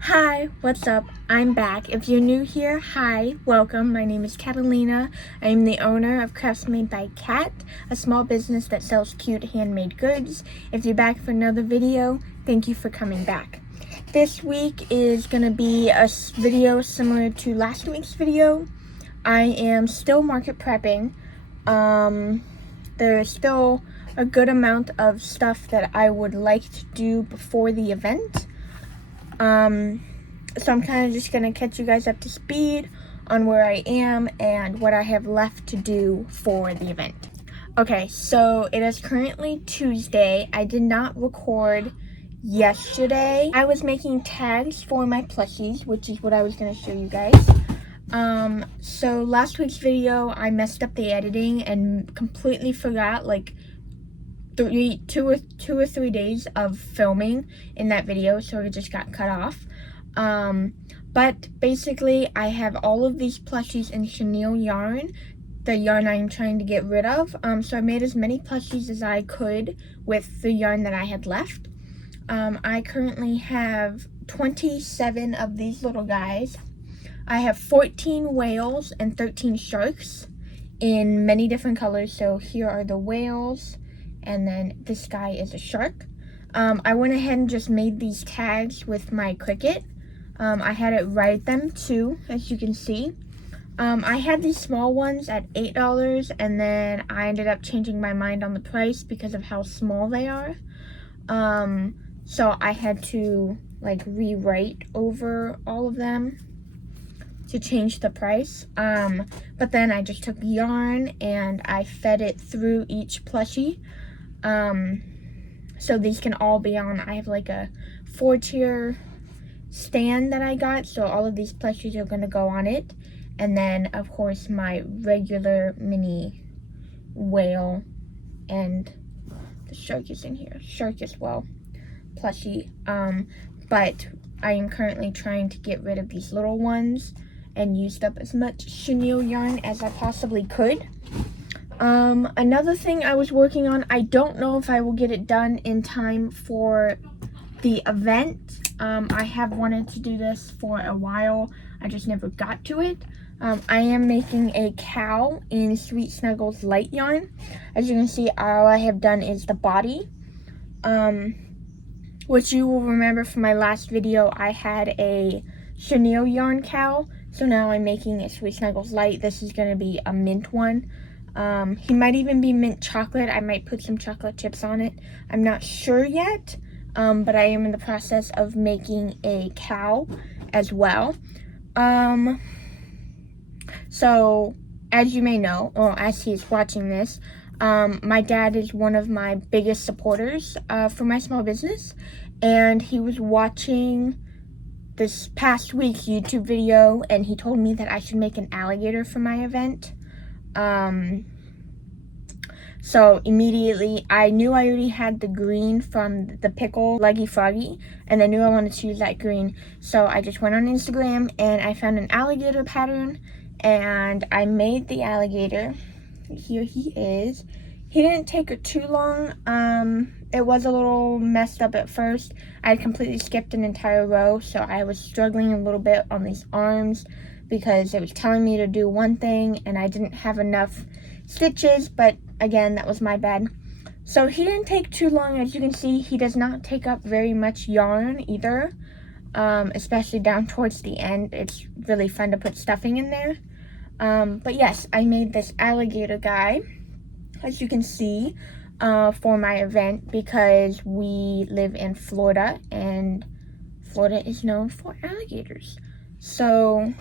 Hi, what's up? I'm back. If you're new here, hi, welcome. My name is Catalina. I am the owner of Krafts Made by Kat, a small business that sells cute handmade goods. If you're back for another video, thank you for coming back. This week is going to be a video similar to last week's video. I am still market prepping. There's still a good amount of stuff that I would like to do before the event. So I'm kind of just going to catch you guys up to speed on where I am and what I have left to do for the event. Okay, so it is currently Tuesday. I did not record yesterday. I was making tags for my plushies, which is what I was going to show you guys. So last week's video, I messed up the editing and completely forgot like two or three days of filming in that video, so it just got cut off. But basically I have all of these plushies in chenille yarn, the yarn I'm trying to get rid of. So I made as many plushies as I could with the yarn that I had left. I currently have 27 of these little guys. I have 14 whales and 13 sharks in many different colors. So here are the whales, and then this guy is a shark. I went ahead and just made these tags with my Cricut. I had it write them too, as you can see. I had these small ones at $8, and then I ended up changing my mind on the price because of how small they are. So I had to like rewrite over all of them to change the price. But then I just took yarn and I fed it through each plushie. So these can all be on. I have like a 4-tier stand that I got, so all of these plushies are going to go on it. And then of course my regular mini whale, and the shark is in here, shark as well, plushie. But I am currently trying to get rid of these little ones and used up as much chenille yarn as I possibly could. Another thing I was working on, I don't know if I will get it done in time for the event. I have wanted to do this for a while, I just never got to it. I am making a cow in Sweet Snuggles light yarn. As you can see, all I have done is the body. Which you will remember from my last video, I had a chenille yarn cow. So now I'm making a Sweet Snuggles light. This is going to be a mint one. He might even be mint chocolate. I might put some chocolate chips on it. I'm not sure yet, but I am in the process of making a cow as well. So as you may know, or as he is watching this, my dad is one of my biggest supporters for my small business, and he was watching this past week's YouTube video, and he told me that I should make an alligator for my event. So immediately I knew I already had the green from the pickle Leggy Froggy, and I knew I wanted to use that green. So I just went on Instagram and I found an alligator pattern, and I made the alligator. Here he is. He didn't take too long. It was a little messed up at first. I had completely skipped an entire row, so I was struggling a little bit on these arms because it was telling me to do one thing and I didn't have enough stitches, but again, that was my bad. So he didn't take too long. As you can see, he does not take up very much yarn either, especially down towards the end. It's really fun to put stuffing in there. But yes, I made this alligator guy, as you can see, for my event because we live in Florida and Florida is known for alligators. So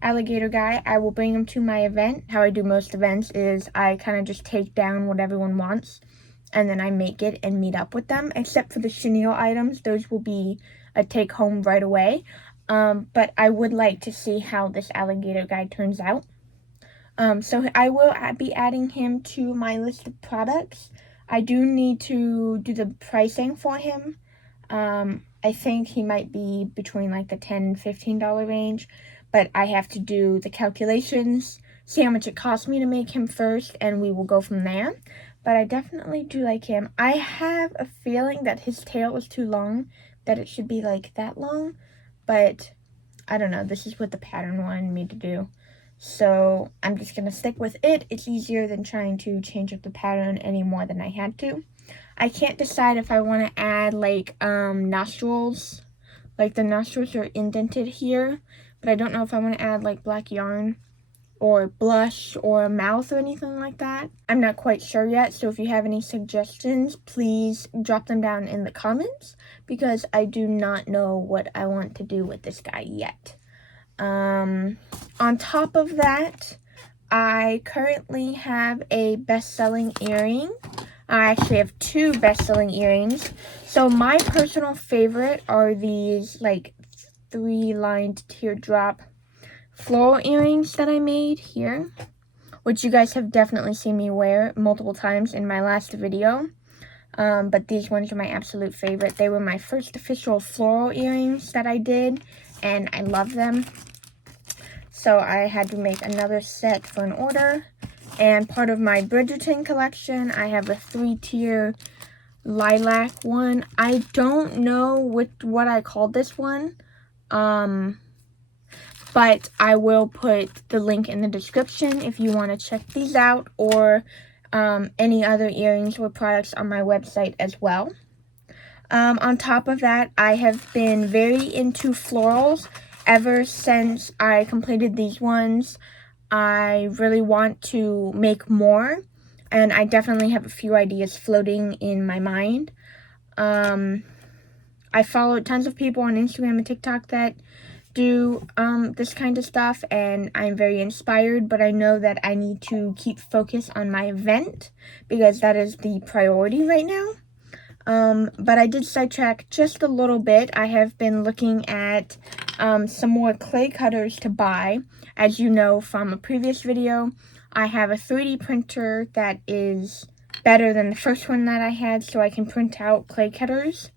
alligator guy, I will bring him to my event. How I do most events is I kind of just take down what everyone wants and then I make it and meet up with them, except for the chenille items. Those will be a take home right away. But I would like to see how this alligator guy turns out. So I will be adding him to my list of products. I do need to do the pricing for him. I think he might be between like the $10 and $15 range, but I have to do the calculations, see how much it costs me to make him first, and we will go from there. but I definitely do like him. I have a feeling that his tail was too long, that it should be like that long, but I don't know. This is what the pattern wanted me to do. So I'm just going to stick with it. It's easier than trying to change up the pattern any more than I had to. I can't decide if I want to add like nostrils. Like the nostrils are indented here, but I don't know if I want to add like black yarn or blush or a mouth or anything like that. I'm not quite sure yet, so if you have any suggestions, please drop them down in the comments, because I do not know what I want to do with this guy yet. On top of that, I currently have a best-selling earring. I actually have 2 best-selling earrings. So my personal favorite are these like 3-lined teardrop floral earrings that I made here, which you guys have definitely seen me wear multiple times in my last video. But these ones are my absolute favorite. They were my first official floral earrings that I did, and I love them. So I had to make another set for an order. And part of my Bridgerton collection, I have a 3-tier lilac one. I don't know what I called this one. But I will put the link in the description if you want to check these out, or any other earrings or products on my website as well. On top of that, I have been very into florals ever since I completed these ones. I really want to make more, and I definitely have a few ideas floating in my mind. I follow tons of people on Instagram and TikTok that do this kind of stuff, and I'm very inspired, but I know that I need to keep focus on my event because that is the priority right now. But I did sidetrack just a little bit. I have been looking at some more clay cutters to buy. As you know from a previous video, I have a 3D printer that is better than the first one that I had, so I can print out clay cutters.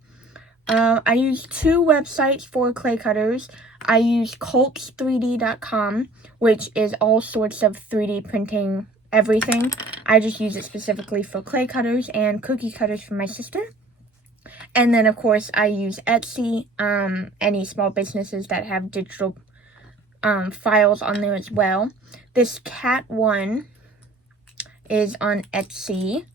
I use 2 websites for clay cutters. I use colts3d.com, which is all sorts of 3D printing everything. I just use it specifically for clay cutters and cookie cutters for my sister. And then, of course, I use Etsy, any small businesses that have digital files on there as well. This cat one is on Etsy.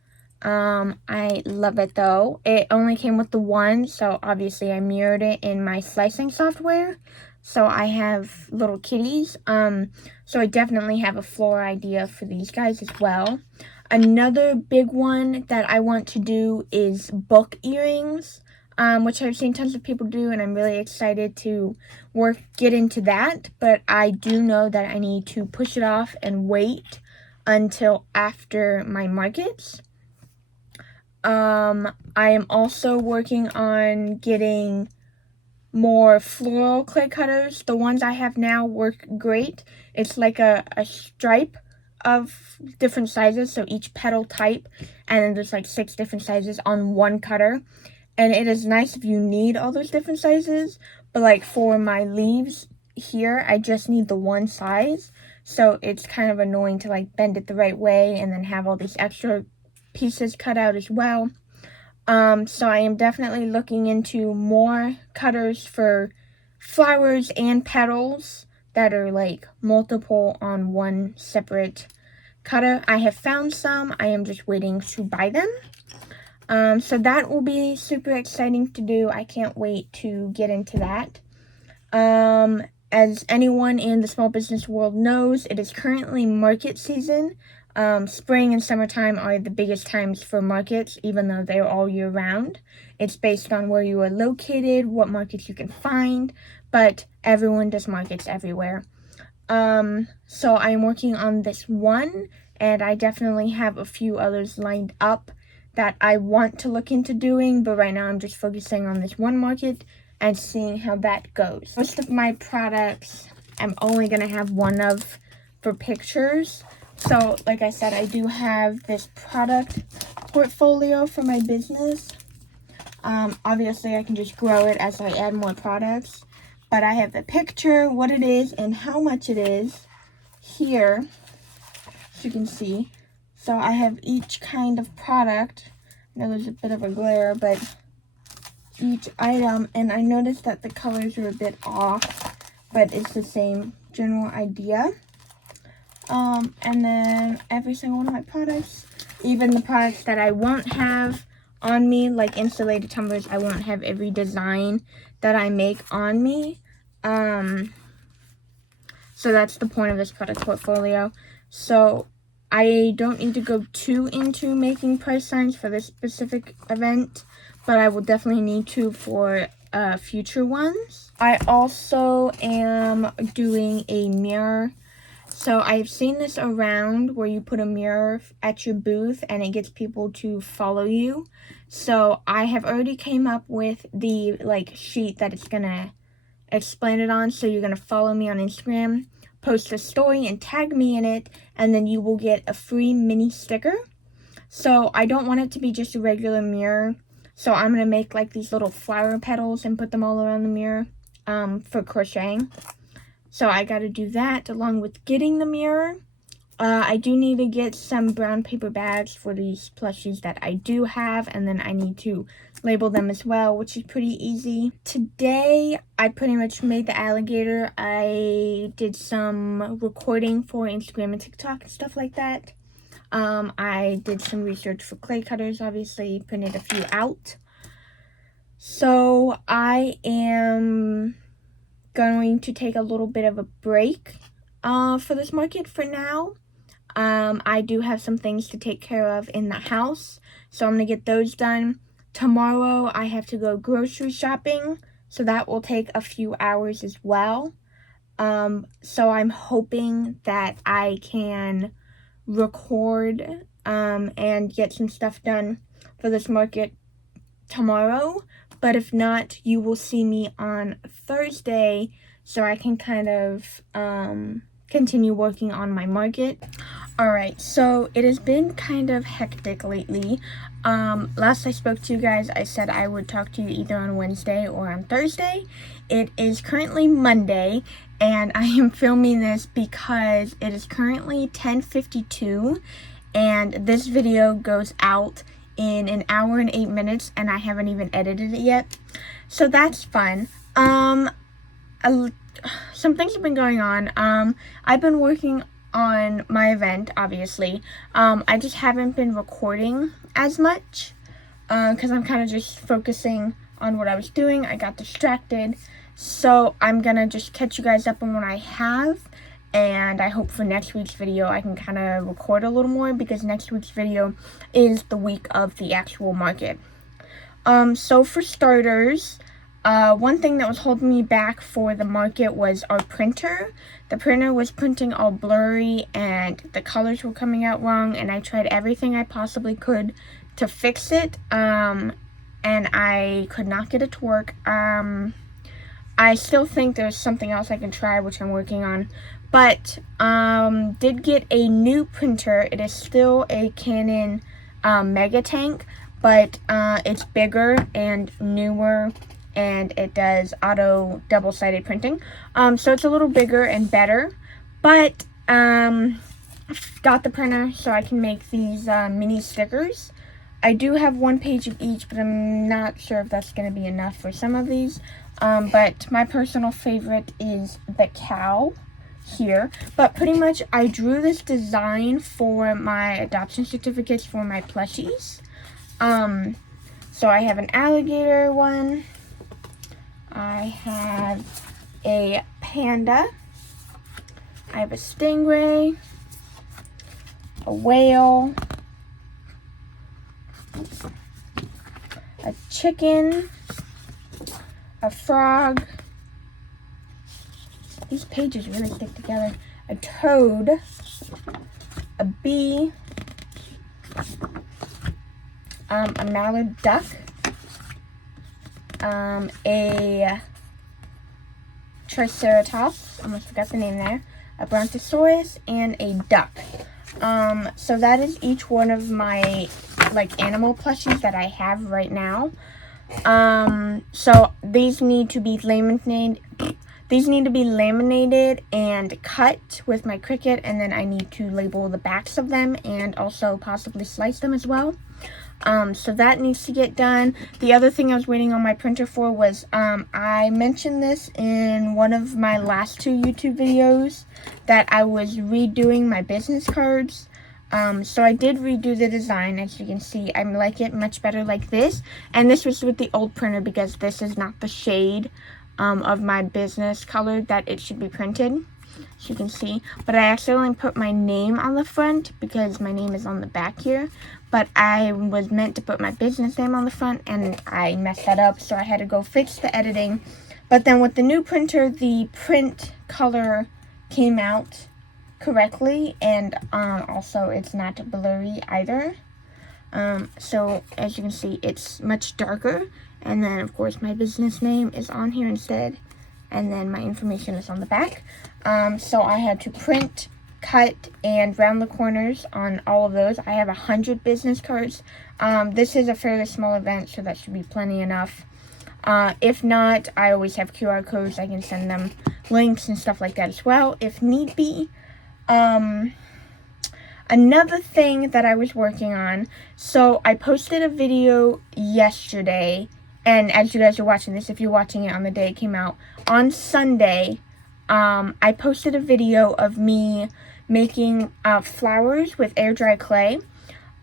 I love it though. It only came with the one, so obviously I mirrored it in my slicing software. So I have little kitties. So I definitely have a floral idea for these guys as well. Another big one that I want to do is book earrings, which I've seen tons of people do, and I'm really excited to get into that. But I do know that I need to push it off and wait until after my markets. I am also working on getting more floral clay cutters. The ones I have now work great. It's like a stripe of different sizes, so each petal type, and then there's like 6 different sizes on one cutter. And it is nice if you need all those different sizes, but like for my leaves here, I just need the one size. So it's kind of annoying to like bend it the right way and then have all these extra pieces cut out as well. So I am definitely looking into more cutters for flowers and petals that are like multiple on one separate cutter. I have found some. I am just waiting to buy them. So that will be super exciting to do. I can't wait to get into that. As anyone in the small business world knows, it is currently market season. Spring and summertime are the biggest times for markets, even though they're all year round. It's based on where you are located, what markets you can find, but everyone does markets everywhere. So I'm working on this one, and I definitely have a few others lined up that I want to look into doing, but right now I'm just focusing on this one market and seeing how that goes. Most of my products I'm only going to have one of for pictures. So, like I said, I do have this product portfolio for my business. Obviously, I can just grow it as I add more products. But I have the picture, what it is, and how much it is here, as you can see. So I have each kind of product. I know there's a bit of a glare, but each item, and I noticed that the colors are a bit off, but it's the same general idea. And then every single one of my products, even the products that I won't have on me, like insulated tumblers, I won't have every design that I make on me. So that's the point of this product portfolio. So I don't need to go too into making price signs for this specific event, but I will definitely need to for future ones. I also am doing a mirror. So I've seen this around where you put a mirror at your booth and it gets people to follow you. So I have already came up with the sheet that it's gonna explain it on. So you're gonna follow me on Instagram, post a story and tag me in it, and then you will get a free mini sticker. So I don't want it to be just a regular mirror. So I'm gonna make like these little flower petals and put them all around the mirror for crocheting. So I got to do that along with getting the mirror. I do need to get some brown paper bags for these plushies that I do have, and then I need to label them as well, which is pretty easy. Today, I pretty much made the alligator. I did some recording for Instagram and TikTok and stuff like that. I did some research for clay cutters, obviously, printed a few out. So I am going to take a little bit of a break for this market for now. I do have some things to take care of in the house, so I'm gonna get those done. Tomorrow I have to go grocery shopping, so that will take a few hours as well. So I'm hoping that I can record and get some stuff done for this market tomorrow. But if not, you will see me on Thursday so I can kind of continue working on my market. Alright, so it has been kind of hectic lately. Last I spoke to you guys, I said I would talk to you either on Wednesday or on Thursday. It is currently Monday, and I am filming this because it is currently 10:52, and this video goes out in an hour and 8 minutes, and I haven't even edited it yet. So that's fun. Some things have been going on. I've been working on my event, obviously. I just haven't been recording as much because I'm kind of just focusing on what I was doing. I got distracted. So I'm gonna just catch you guys up on what I have. And I hope for next week's video I can kind of record a little more, because next week's video is the week of the actual market. So for starters, one thing that was holding me back for the market was our printer. The printer was printing all blurry and the colors were coming out wrong, and I tried everything I possibly could to fix it, and I could not get it to work. I still think there's something else I can try, which I'm working on. But did get a new printer. It is still a Canon Mega Tank, but it's bigger and newer, and it does auto double-sided printing. So it's a little bigger and better. But got the printer so I can make these mini stickers. I do have one page of each, but I'm not sure if that's going to be enough for some of these. But my personal favorite is the cow here. But pretty much I drew this design for my adoption certificates for my plushies. So I have an alligator one. I have a panda. I have a stingray, a whale, a chicken, a frog. These pages really stick together. A toad, a bee, a mallard duck, a triceratops, almost forgot the name there, a brontosaurus, and a duck. So that is each one of my animal plushies that I have right now. So these need to be layman's named. These need to be laminated and cut with my Cricut, and then I need to label the backs of them and also possibly slice them as well. So that needs to get done. The other thing I was waiting on my printer for was, I mentioned this in one of my last 2 YouTube videos, that I was redoing my business cards. So I did redo the design. As you can see, I like it much better like this. And this was with the old printer because this is not the shade of my business color that it should be printed, as you can see. But I accidentally put my name on the front because my name is on the back here. But I was meant to put my business name on the front, and I messed that up, so I had to go fix the editing. But then with the new printer, the print color came out correctly, and also it's not blurry either. So as you can see, it's much darker. And then of course my business name is on here instead, and then my information is on the back. So I had to print, cut, and round the corners on all of those. I have 100 business cards. This is a fairly small event, so that should be plenty enough. If not, I always have QR codes. I can send them links and stuff like that as well if need be. Another thing that I was working on, so I posted a video yesterday, and as you guys are watching this, if you're watching it on the day it came out, on Sunday, I posted a video of me making flowers with air dry clay.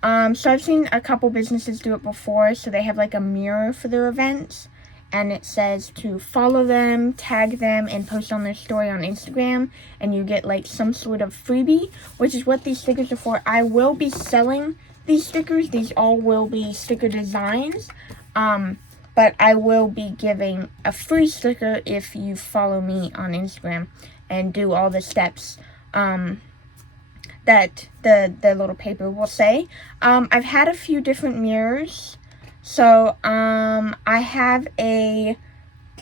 So I've seen a couple businesses do it before, so they have like a mirror for their events, and it says to follow them, tag them, and post on their story on Instagram, and you get like some sort of freebie, which is what these stickers are for. I will be selling these stickers. These all will be sticker designs, but I will be giving a free sticker if you follow me on Instagram and do all the steps that the little paper will say. I've had a few different mirrors. So, I have a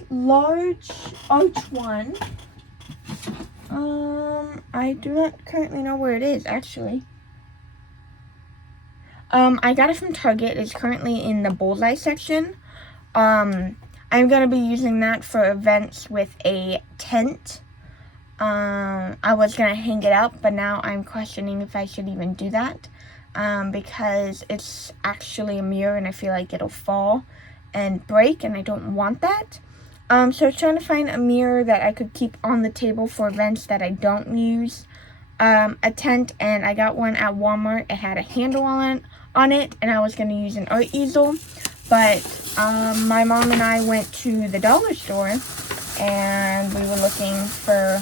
large arch one. I do not currently know where it is, actually. I got it from Target. It's currently in the bullseye section. I'm going to be using that for events with a tent. I was going to hang it up, but now I'm questioning if I should even do that. Because it's actually a mirror and I feel like it'll fall and break, and I don't want that. So I was trying to find a mirror that I could keep on the table for events that I don't use a tent, and I got one at Walmart. It had a handle on it, and I was going to use an art easel, but my mom and I went to the dollar store, and we were looking for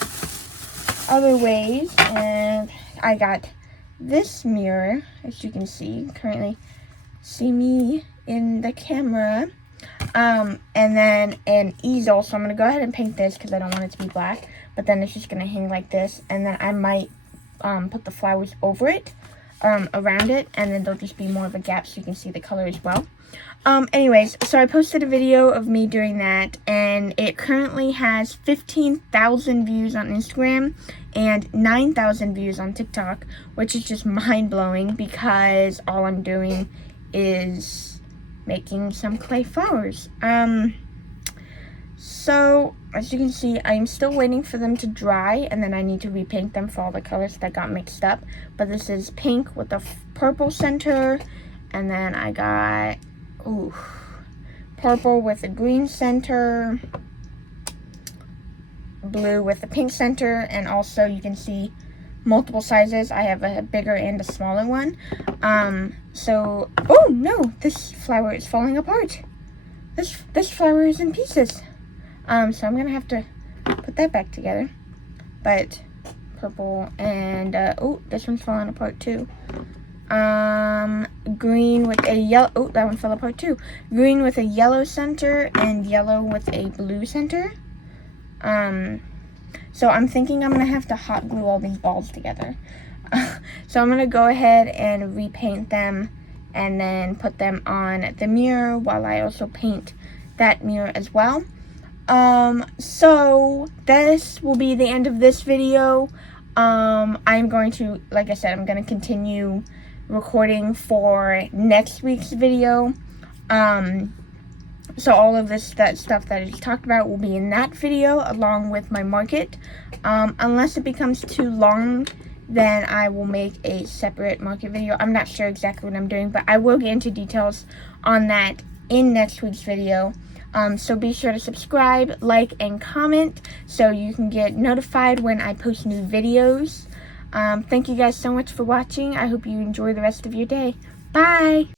other ways, and I got this mirror, as you can see, currently see me in the camera, and then an easel. So I'm going to go ahead and paint this because I don't want it to be black, but then it's just going to hang like this, and then I might put the flowers over it, around it, and then there'll just be more of a gap so you can see the color as well. Anyways, so I posted a video of me doing that, and it currently has 15,000 views on Instagram and 9,000 views on TikTok, which is just mind-blowing because all I'm doing is making some clay flowers. So, as you can see, I'm still waiting for them to dry, and then I need to repaint them for all the colors that got mixed up. But this is pink with a purple center, and then I got purple with a green center, blue with a pink center, and also you can see multiple sizes. I have a bigger and a smaller one. So, oh no, this flower is falling apart. This flower is in pieces. So I'm gonna have to put that back together. But purple and oh, this one's falling apart too. Green with a yellow, oh, that one fell apart too. Green with a yellow center and yellow with a blue center. So I'm thinking I'm gonna have to hot glue all these balls together. So I'm gonna go ahead and repaint them and then put them on the mirror while I also paint that mirror as well. So this will be the end of this video. I'm going to, like I said, I'm going to continue recording for next week's video. So all of that stuff that I just talked about will be in that video along with my market. Unless it becomes too long, then I will make a separate market video. I'm not sure exactly what I'm doing, but I will get into details on that in next week's video. So be sure to subscribe, like, and comment so you can get notified when I post new videos. Thank you guys so much for watching. I hope you enjoy the rest of your day. Bye!